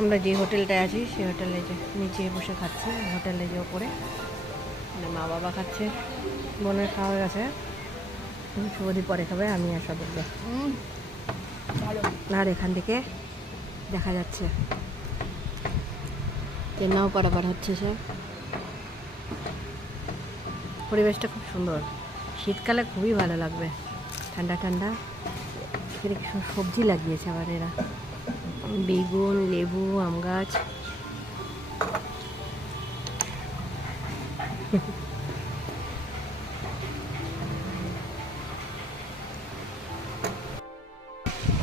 আমরা যে হোটেলটায় আছি সেই হোটেলে যে নিচে বসে খাচ্ছি, হোটেলে যে ওপরে মা বাবা খাচ্ছে, বোনের খাওয়া হয়ে গেছে, শুভদি পরে খাবে, আমি আর সদস্য। আর এখান থেকে দেখা যাচ্ছে নাও পারাপার হচ্ছে, সে পরিবেশটা খুব সুন্দর, শীতকালে খুবই ভালো লাগবে, ঠান্ডা ঠান্ডা। কিছু সবজি লাগিয়েছে আবার এরা, বেগুন, লেবু, আম গাছ।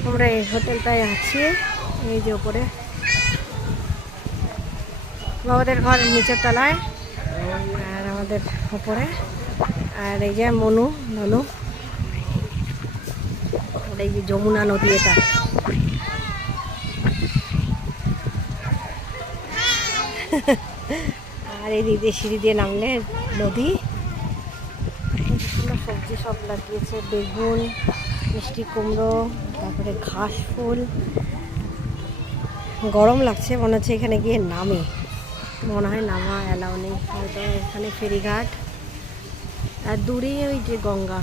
আমরা এই হোটেলটায় আছি, এই যে ওপরে বাবাদের ঘর নিচের তলায়, আর আমাদের ওপরে, আর এই যে মনু ননু, এই যে যমুনা নদী এটা। আর এই দিকে সিঁড়ি দিয়ে নামলে নদী। সবজি সব লাগিয়েছে, বেগুন, মিষ্টি কুমড়ো, তারপরে ঘাস ফুল। গরম লাগছে, মনে হচ্ছে এখানে গিয়ে নামে, মনে হয় নামা অ্যালাউ নেই হয়তো। এখানে ফেরিঘাট, আর দূরে ওই যে গঙ্গা।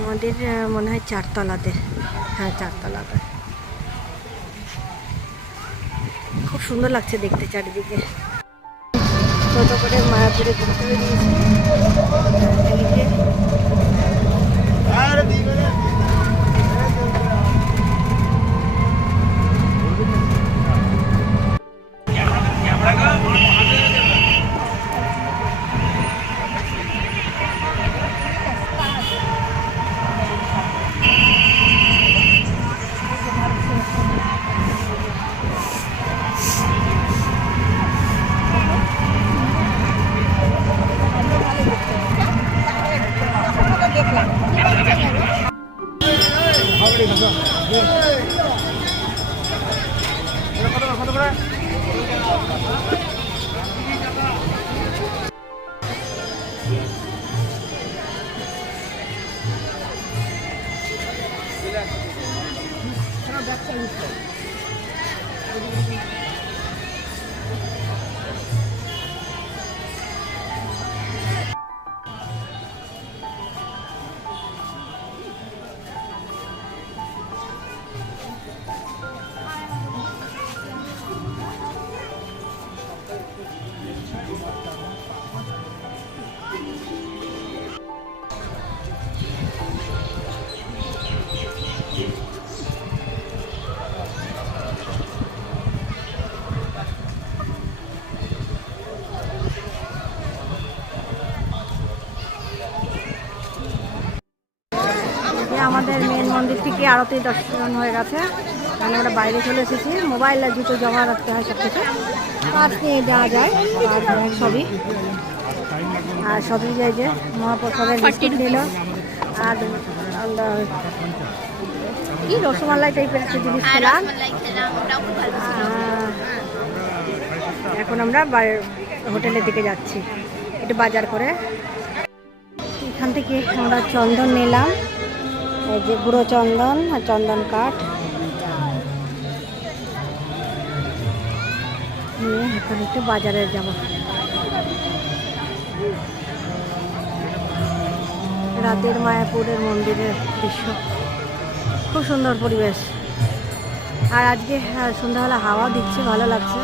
আমাদের মনে হয় চারতলাতে, হ্যাঁ চারতলাতে। খুব সুন্দর লাগছে দেখতে চারিদিকে। ছোটো করে মায়াপুরে ঘুরতে বেরিয়েছি। আমাদের মেন মন্দির থেকে আরতি দর্শন হয়ে গেছে, মানে আমরা বাইরে চলে এসেছি। মোবাইল আর জুতো জমা রাখতে হয় সব কিছু, পার্স নিয়ে যাওয়া যায়, আর সবই, আর সবই যায় যে মহাপ্রসাদের বিস্কুট নিল, আর কি রসমালাই টাইপের একটা জিনিস খেলাম। এখন আমরা হোটেলের দিকে যাচ্ছি একটু বাজার করে। এখান থেকে আমরা চন্দন নিলাম, এই যে গুঁড়ো চন্দন আর চন্দন কাঠ নিয়ে এখন একটু বাজারে যাব। রাতের মায়াপুরের মন্দিরের দৃশ্য, খুব সুন্দর পরিবেশ। আর আজকে সন্ধ্যাবেলা হাওয়া দিচ্ছে, ভালো লাগছে।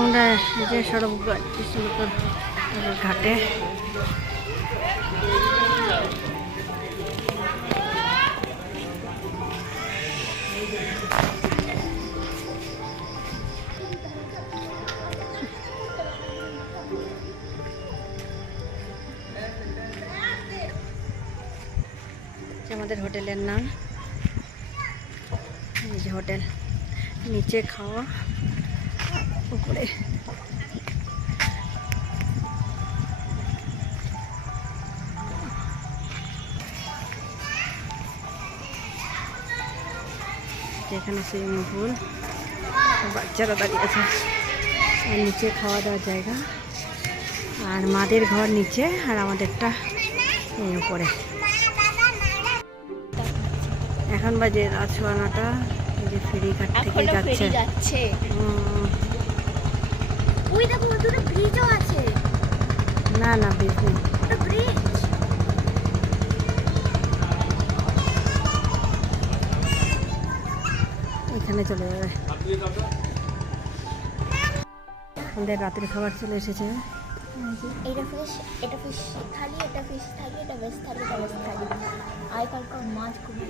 আমরা যে সড়ক ঘাটে আমাদের হোটেলের নাম, এই যে হোটেল, নিচে খাওয়া, উপরে এখানে সুইমিং পুল, বাচ্চারা দাঁড়িয়ে আছে, আর নিচে খাওয়া দাওয়ার জায়গা, আর মাদের ঘর নিচে, আর আমাদেরটা এই উপরে। এখন বাজে রাত 9:15, এই যে ফেরিঘাট থেকে যাচ্ছে। ওই দেখো দুটো ব্রিজও আছে। না না ব্রিজ নেই, ব্রিজ এখানে চলে যাবে। আমাদের রাতের খাবার চলে এসেছে। এটা ফিশ থালি, এটা ফিশ থালি, এটা ভেজ থালি, এটা ভেজ থালি। আর কালকে মাছ খুবই